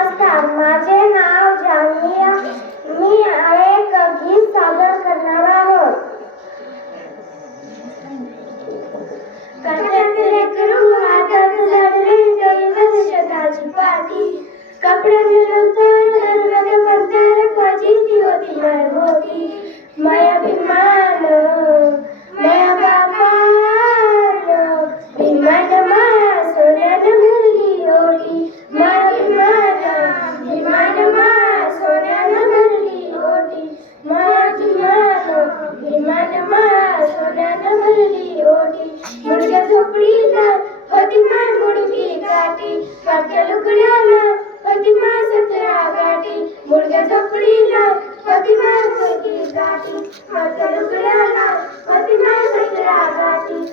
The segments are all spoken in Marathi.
অবস্থা মাঝে लाडक्या लुकड्याला फतिमा सतरा गाठी. मुलग्या झोपडीला फतिमा सगळी गाठी. माझ्या लुकड्याला फतिमा सतरा गाठी.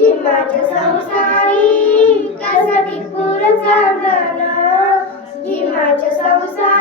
जिमाच्या संसारी विकासाठी पूर ना जिमाच्या संसारी